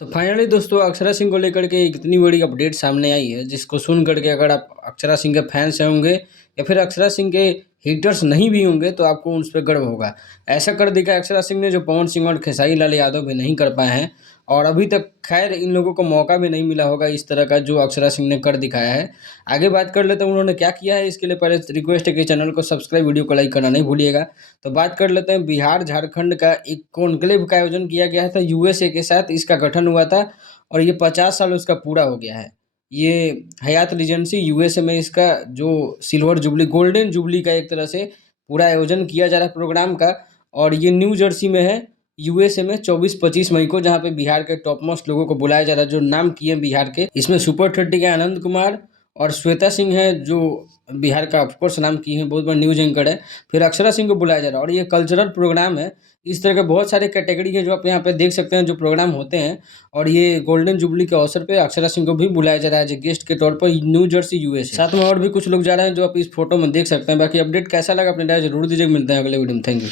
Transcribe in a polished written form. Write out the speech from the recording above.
तो फाइनली दोस्तों अक्षरा सिंह को लेकर के एक इतनी बड़ी अपडेट सामने आई है जिसको सुन करके अगर आप अक्षरा सिंह के फैंस होंगे या फिर अक्षरा सिंह के हेटर्स नहीं भी होंगे तो आपको उन पर गर्व होगा। ऐसा कर दिखा अक्षरा सिंह ने जो पवन सिंह और खेसारी लाल यादव भी नहीं कर पाए हैं। और अभी तक खैर इन लोगों को मौका भी नहीं मिला होगा इस तरह का जो अक्षरा सिंह ने कर दिखाया है। आगे बात कर लेते हैं उन्होंने क्या किया है। इसके लिए पहले रिक्वेस्ट है कि चैनल को सब्सक्राइब, वीडियो को लाइक करना नहीं भूलिएगा। तो बात कर लेते हैं, बिहार झारखंड का एक कॉन्क्लेव का आयोजन किया गया था यूएसए के साथ। इसका गठन हुआ था और ये 50 साल उसका पूरा हो गया है। ये हयात रीजेंसी यूएसए में इसका जो सिल्वर जुबली, गोल्डन जुबली का एक तरह से पूरा आयोजन किया जा रहा है प्रोग्राम का। और ये न्यू जर्सी में है यूएसए में 24-25 मई को, जहाँ पे बिहार के टॉप मोस्ट लोगों को बुलाया जा रहा है जो नाम किए हैं बिहार के। इसमें सुपर 30 के आनंद कुमार और श्वेता सिंह है जो बिहार का ऑफकोर्स नाम की हैं, बहुत बड़ा न्यूज एंकर है। फिर अक्षरा सिंह को बुलाया जा रहा है और ये कल्चरल प्रोग्राम है। इस तरह के बहुत सारे कैटेगरी है जो आप यहाँ पे देख सकते हैं जो प्रोग्राम होते हैं। और ये गोल्डन जुबली के अवसर पे अक्षरा सिंह को भी बुलाया जा रहा है गेस्ट के तौर पर न्यू जर्सी यूएसए। साथ में और भी कुछ लोग जा रहे हैं जो आप इस फोटो में देख सकते हैं। बाकी अपडेट कैसा लगा अपने राय जरूर दीजिए। मिलते हैं अगले वीडियो में। Thank you.